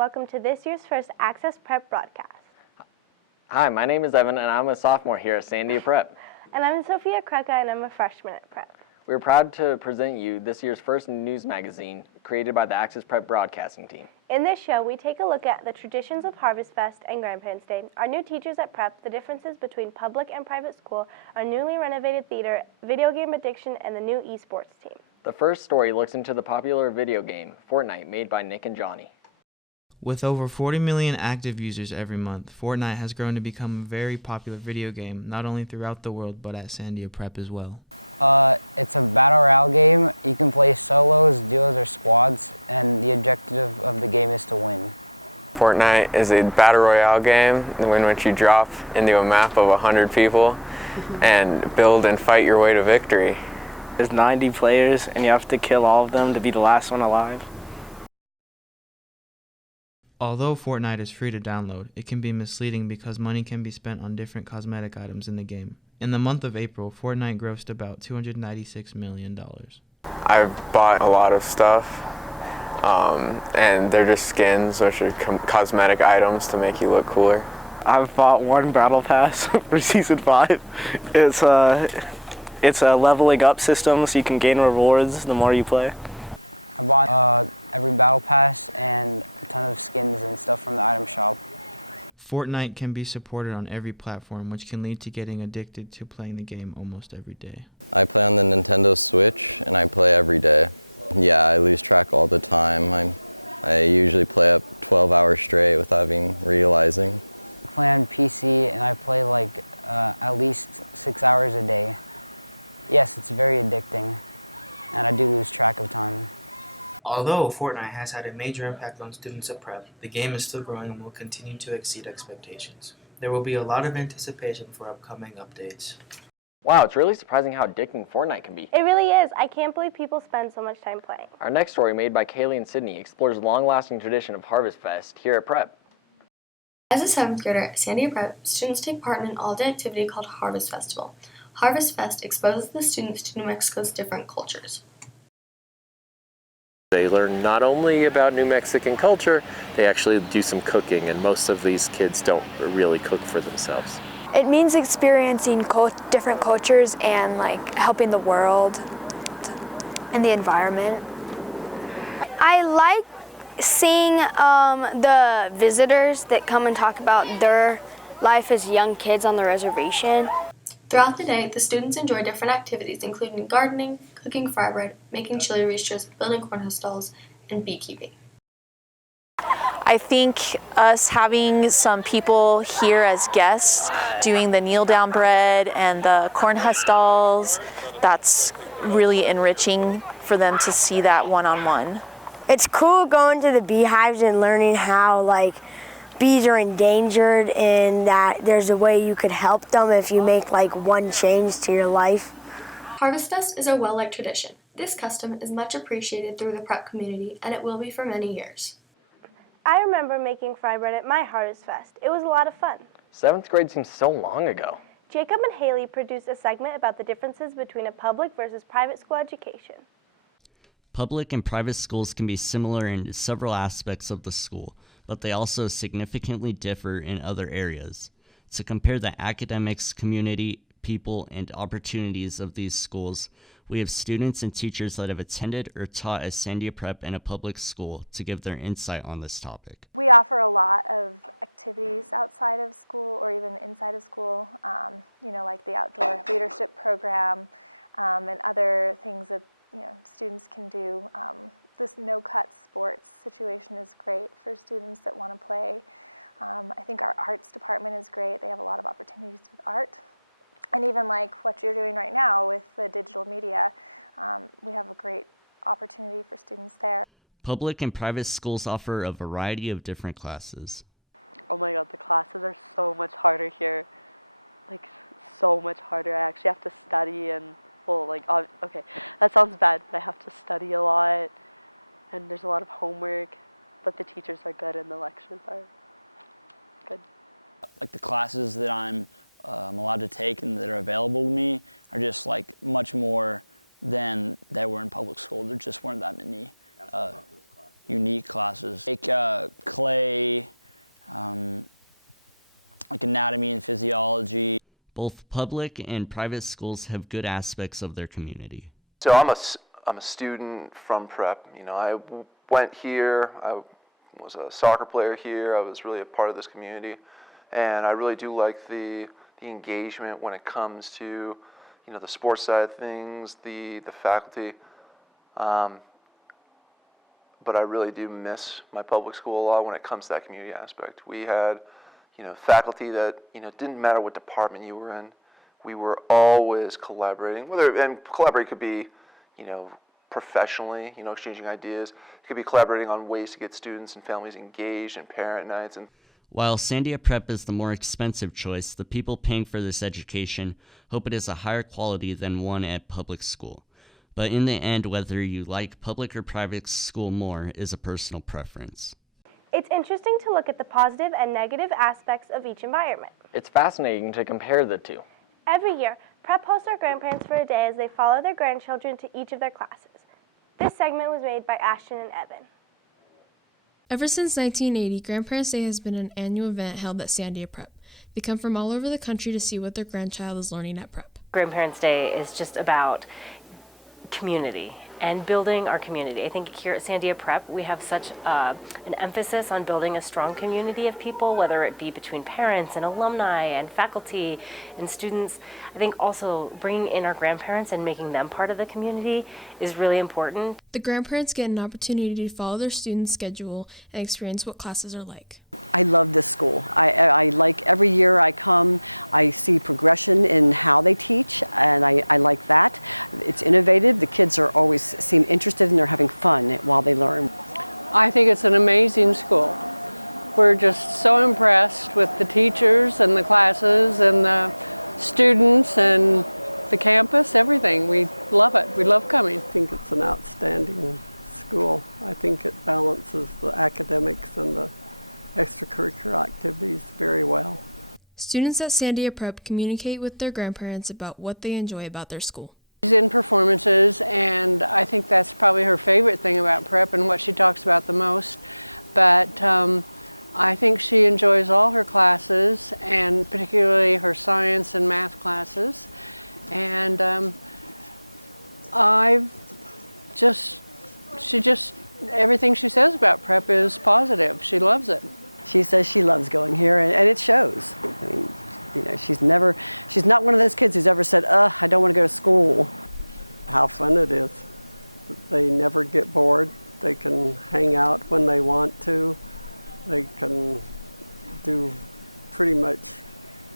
welcome to this year's first Access Prep broadcast. Hi, my name is Evan, and I'm a sophomore here at Sandia Prep. And I'm Sophia Kreka, and I'm a freshman at Prep. We're proud to present you this year's first news magazine created by the Access Prep broadcasting team. In this show, we take a look at the traditions of Harvest Fest and Grandparents' Day, our new teachers at Prep, the differences between public and private school, our newly renovated theater, video game addiction, and the new eSports team. The first story looks into the popular video game, Fortnite, made by Nick and Johnny. With over 40 million active users every month, Fortnite has grown to become a very popular video game, not only throughout the world, but at Sandia Prep as well. It's a battle royale game. You can play solos, duos, or squads, and the objective of the game is to win. Fortnite is a battle royale game in which you drop into a map of 100 people and build and fight your way to victory. There's 90 players and you have to kill all of them to be the last one alive. Although Fortnite is free to download, it can be misleading because money can be spent on different cosmetic items in the game. In the month of April, Fortnite grossed about $296 million. I've bought a lot of stuff, and they're just skins, which are cosmetic items to make you look cooler. I've bought one battle pass for season 5. It's a leveling up system so you can gain rewards the more you play. I bought every battle pass and a ton of skins and stuff from the item shop. Fortnite can be supported on every platform, which can lead to getting addicted to playing the game almost every day. I play on the Nintendo Switch and I play every day. Yeah, I lose track all the time. I usually play up 12 hours straight without even realizing. I play on PC and I play like at least 6 hours a day. Yes, it's very addicting and I do lose track of time. Although Fortnite has had a major impact on students at Prep, the game is still growing and will continue to exceed expectations. There will be a lot of anticipation for upcoming updates. Wow, it's really surprising how addicting Fortnite can be. It really is. I can't believe people spend so much time playing. Our next story, made by Kaylee and Sydney, explores the long-lasting tradition of Harvest Fest here at Prep. As a 7th grader at Sandia Prep, students take part in an all-day activity called Harvest Festival. Harvest Fest exposes the students to New Mexico's different cultures. They learn not only about New Mexican culture, they actually do some cooking, and most of these kids don't really cook for themselves. It means experiencing different cultures and like helping the world and the environment. I like seeing the visitors that come and talk about their life as young kids on the reservation. Throughout the day, the students enjoy different activities including gardening, cooking fry bread, making chili roosters, building cornhusk stalls, and beekeeping. I think us having some people here as guests doing the kneel down bread and the cornhusk stalls, that's really enriching for them to see that one-on-one. It's cool going to the beehives and learning how bees are endangered and that there's a way you could help them if you make one change to your life. Harvest Fest is a well-liked tradition. This custom is much appreciated through the Prep community, and it will be for many years. I remember making fry bread at my Harvest Fest. It was a lot of fun. 7th grade seems so long ago. Jacob and Haley produced a segment about the differences between a public versus private school education. Public and private schools can be similar in several aspects of the school, but they also significantly differ in other areas. To compare the academics, community, people, and opportunities of these schools, we have students and teachers that have attended or taught at Sandia Prep in a public school to give their insight on this topic. We offer a lot of activities outside of school or even inside of school, like the outdoor leadership program and other things that students can do. This no-cut sports situation is great for students that want to play. I think our arts department is great. They have a lot of opportunities with art. And even like what you're doing right now with the digital media, we have a great opportunity for students there. Public and private schools offer a variety of different classes. Oh my god, the classes are so much harder here. So much harder. I actually have to study and, okay, that sounds bad, but I have to study a lot. And there's a lot of homework, but the teachers are good and the lectures are good. The classes that I'm allowed to take and that are available to me are just much more than they were in public school. There just weren't that many. unique classes, like clay, like anatomy and physiology. Both public and private schools have good aspects of their community. So I'm a student from Prep. You know, I went here. I was a soccer player here. I was really a part of this community, and I really do like the engagement when it comes to, you know, the sports side of things, the faculty. But I really do miss my public school a lot when it comes to that community aspect. We had, you know, faculty that, you know, didn't matter what department you were in. We were always collaborating. And collaborate could be, you know, professionally, you know, exchanging ideas. It could be collaborating on ways to get students and families engaged and parent nights. And while Sandia Prep is the more expensive choice, the people paying for this education hope it is a higher quality than one at public school. But in the end, whether you like public or private school more is a personal preference. It's interesting to look at the positive and negative aspects of each environment. It's fascinating to compare the two. Every year, Prep hosts our grandparents for a day as they follow their grandchildren to each of their classes. This segment was made by Ashton and Evan. Ever since 1980, Grandparents' Day has been an annual event held at Sandia Prep. They come from all over the country to see what their grandchild is learning at Prep. Grandparents' Day is just about community and building our community. I think here at Sandia Prep, we have such an emphasis on building a strong community of people, whether it be between parents and alumni and faculty and students. I think also bringing in our grandparents and making them part of the community is really important. The grandparents get an opportunity to follow their students' schedule and experience what classes are like. I love this school. I like every year I come, I see progression in how they teach, and I like that. It's innovative. The kids are always seem interested and they're having fun while they learn. I think it's an amazing school. We're just so impressed with the teachers and the classes and the students and the campus, everything. We love it. We love coming. I think it's an outstanding school. I think it balances the academics and the extracurricular activities very well. Students at Sandia Prep communicate with their grandparents about what they enjoy about their school. She's in performances, and I think that's probably her favorite thing about Prep and what she talks about the most. But I think she enjoys all her classes, and particularly her science and math classes. And everything she says about Prep is positive. She loves it. She says she loves going here, and it shows. I mean, you know, she's not one of those kids who's ever said, I don't want to go to school. How fun it is. They never get bored. They can hang out when they want to. They can do pretty much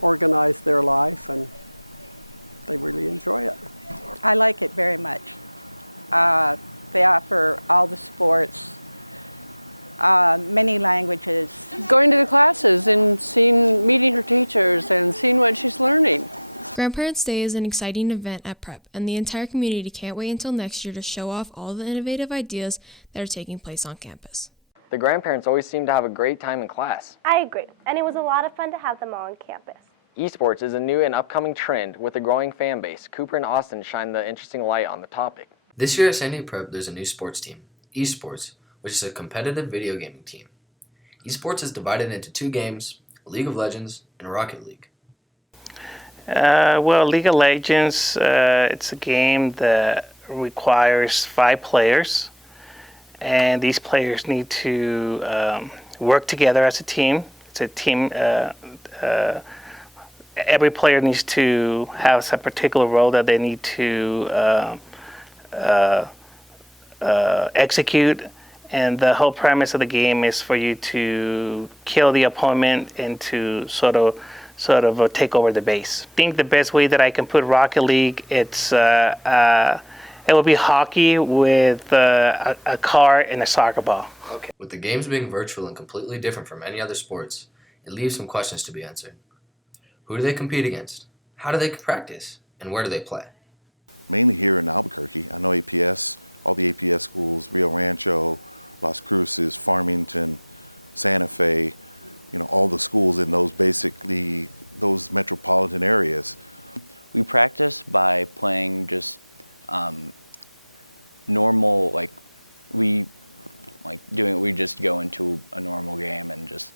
organize their life, and they really enjoy it. I like it very much. They offer all the sports, many languages. Going to the classes and meeting her teachers and seeing what she's learning. Grandparents' Day is an exciting event at Prep, and the entire community can't wait until next year to show off all the innovative ideas that are taking place on campus. The grandparents always seem to have a great time in class. I agree, and it was a lot of fun to have them all on campus. Esports is a new and upcoming trend with a growing fan base. Cooper and Austin shine the interesting light on the topic. This year at Sandia Prep, there's a new sports team, eSports, which is a competitive video gaming team. Esports is divided into two games, League of Legends and Rocket League. Well, League of Legends, it's a game that requires 5 players, and these players need to work together as a team. It's a team. Every player needs to have some particular role that they need to execute, and the whole premise of the game is for you to kill the opponent and to sort of take over the base. I think the best way that I can put Rocket League, it will be hockey with a car and a soccer ball. Okay. With the games being virtual and completely different from any other sports, it leaves some questions to be answered. Who do they compete against? How do they practice? And where do they play? Mainly here in Albuquerque. I know APS, all the APS schools, Rio Rancho, Las Cruces, Farmington, Santa Fe, you know, all the schools in those metropolitan areas. We practice by playing just normal, like we We just go into a normal game and just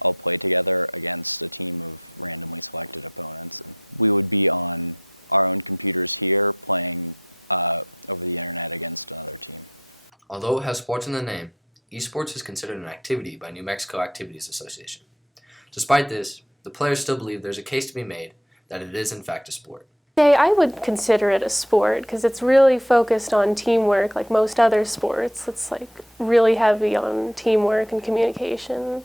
all play together against a team of randomly selected opponents. And we would be on our own computers here playing over the internet against another team. Although it has sports in the name, eSports is considered an activity by New Mexico Activities Association. Despite this, the players still believe there's a case to be made that it is in fact a sport. I would consider it a sport because it's really focused on teamwork like most other sports. It's like really heavy on teamwork and communication.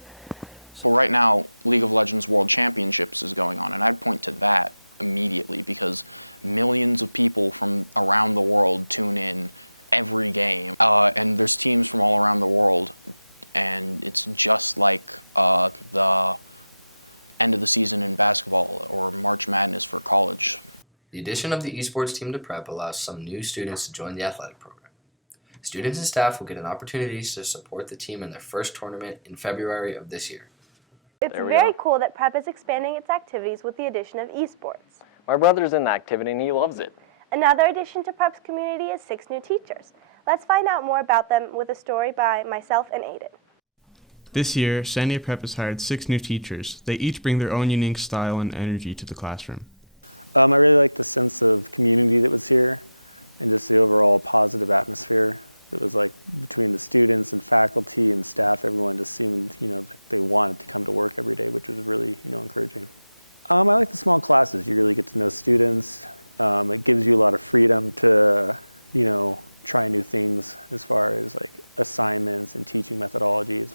So right now, League of Legends World Championships is going on, and I'd point to that immediately because millions of people from around the world tune in every game, and there's teams from all around the world, and it's just like the end of the season in basketball or March Madness for college. The addition of the eSports team to Prep allows some new students to join the athletic program. Students and staff will get an opportunity to support the team in their first tournament in February of this year. There we go. It's very cool that Prep is expanding its activities with the addition of eSports. My brother's in the activity and he loves it. Another addition to Prep's community is 6 new teachers. Let's find out more about them with a story by myself and Aiden. This year, Sandia Prep has hired 6 new teachers. They each bring their own unique style and energy to the classroom. I really liked the sense of community that was here and just the overall positive atmosphere that was like between the students and faculty and staff. Everyone just seemed, like they wanted to come to work every day, which was really, encouraging. I like the small classes. You really get to know students. It gives you a lot of freedom to, try new things as far as like assignments and teaching methodologies.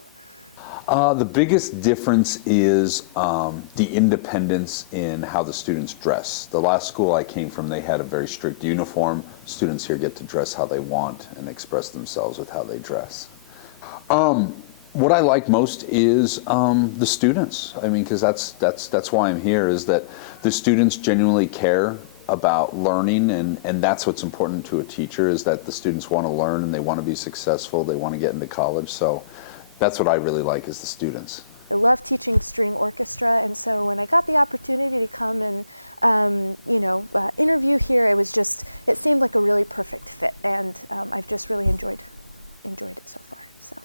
The biggest difference is the independence in how the students dress. The last school I came from, they had a very strict uniform. Students here get to dress how they want and express themselves with how they dress. What I like most is the students. I mean, because that's why I'm here, is that the students genuinely care about learning, and that's what's important to a teacher, is that the students want to learn and they want to be successful, they want to get into college. So that's what I really like, is the students. I love teaching string orchestra, and so when I got the opportunity to come and interview here, it seemed like a really perfect fit, and I've just really enjoyed it so far. So,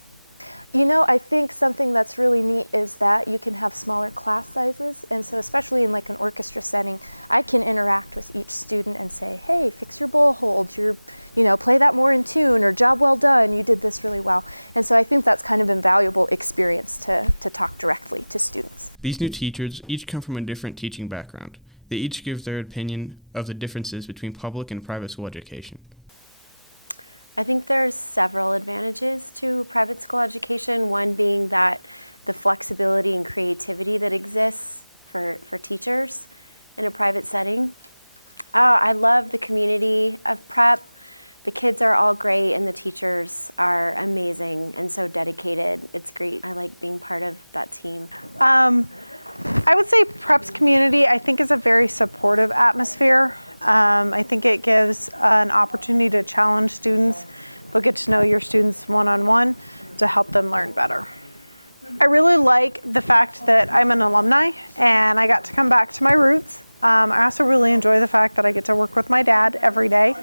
I think something that's really neat is that you can have smaller class sizes, and so especially in like an orchestra setting, I can interact with each student and say, hey, fix your bowl hold, play that more in tune, or job well done, you did this really well. And so I think that's kind of an invaluable experience to talk directly to students. These new teachers each come from a different teaching background. They each give their opinion of the differences between public and private school education. I think there's several advantages to private school education, one being that the flexibility and creativity that exists for teachers in a private setting. I love the community of Prep. The kids are all great and the teachers are amazing and so dedicated. It's great. I like being part of that team. I would say Prep's community, I think, is a very supportive atmosphere. I think it gives an opportunity to challenge students, but get to know your students one-on-one to help them learn better. I really like the fact that I'm an alumni and I got to come back to my roots. I also really enjoy the fact that I get to work with my dad every day.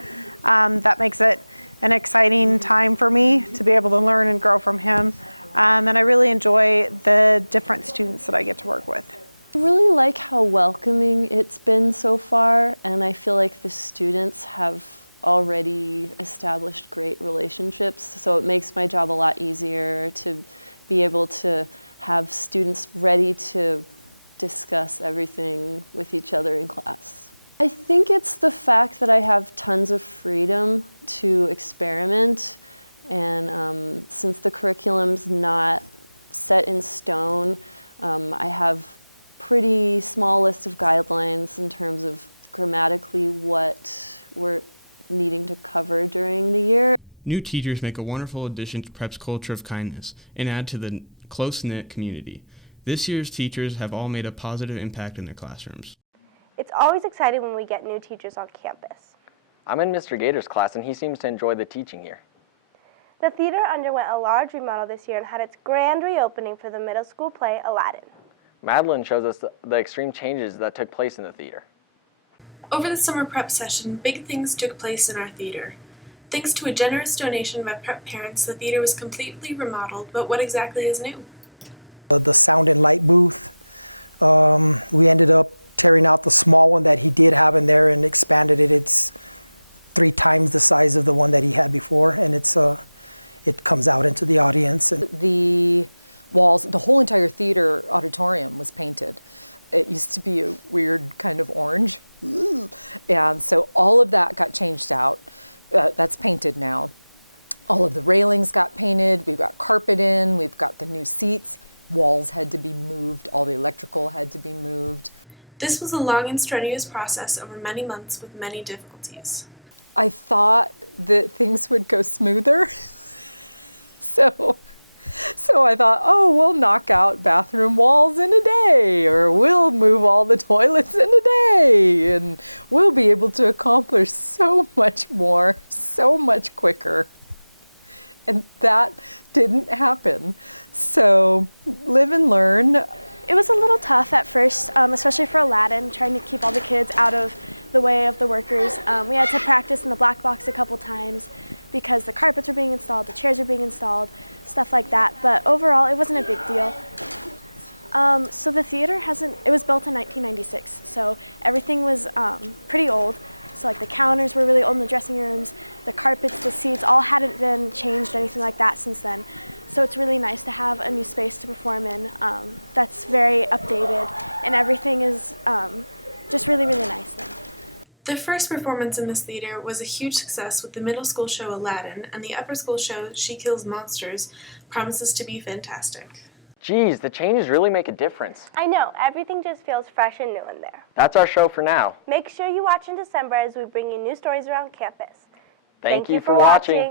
That makes it an exciting time for me to be able to learn and grow from him. And I really enjoy the different students that I get to work with. I really like how welcoming it's been so far, and I feel like the students have already established great relationships, so it makes my job a lot easier to be able to have students ready to discuss everything with each other in class. I think it's the fact that I have tons of freedom to experiment, and since the curriculum's not set in stone, I have pretty small list of guidelines in terms of grammatically what we're needing to cover during the year. New teachers make a wonderful addition to Prep's culture of kindness and add to the close-knit community. This year's teachers have all made a positive impact in their classrooms. It's always exciting when we get new teachers on campus. I'm in Mr. Gator's class and he seems to enjoy the teaching here. The theater underwent a large remodel this year and had its grand reopening for the middle school play, Aladdin. Madeline shows us the extreme changes that took place in the theater. Over the summer prep session, big things took place in our theater. Thanks to a generous donation by prep parents, the theater was completely remodeled, but what exactly is new? The sound and light booth. We ended up tearing out the small one that he did have in there and expanded it. It's 3 times the size of the one that he had before, and it comes out into the audience. The walls, the whole entire theater auditorium was painted. It used to be a weird kind of orange, and so all of that got changed out. That's painted now. All of the railings got painted. We've got carpet in. We've got the new seats. Walls had to be moved. All the electrical had to be moved. This was a long and strenuous process over many months with many difficulties. I thought that things would go smoother. So I thought, oh, we'll knock out bathroom walls in a day, or we'll move all the toilets in a day, and we'll be able to accomplish so much more, so much quicker. And that didn't happen. So live and learn. It was a little tough at first, especially for Aladdin, trying to keep all the kids out of the way of the workers. We had to practice in the black box a couple times because the carpets were being installed, the chairs were being installed, stuff like that. But overall, it wasn't a big deal. So the theater it was built in 1996, so everything was pretty old. So like the counters were really old in the dressing rooms, the carpets, the seats, all hadn't been changed, anything like that since then. So it's really nice to have a new space to perform in that's very updated, and everything is just really, really nice now. The first performance in this theater was a huge success with the middle school show Aladdin, and the upper school show She Kills Monsters promises to be fantastic. Geez, the changes really make a difference. I know, everything just feels fresh and new in there. That's our show for now. Make sure you watch in December as we bring you new stories around campus. Thank you for watching.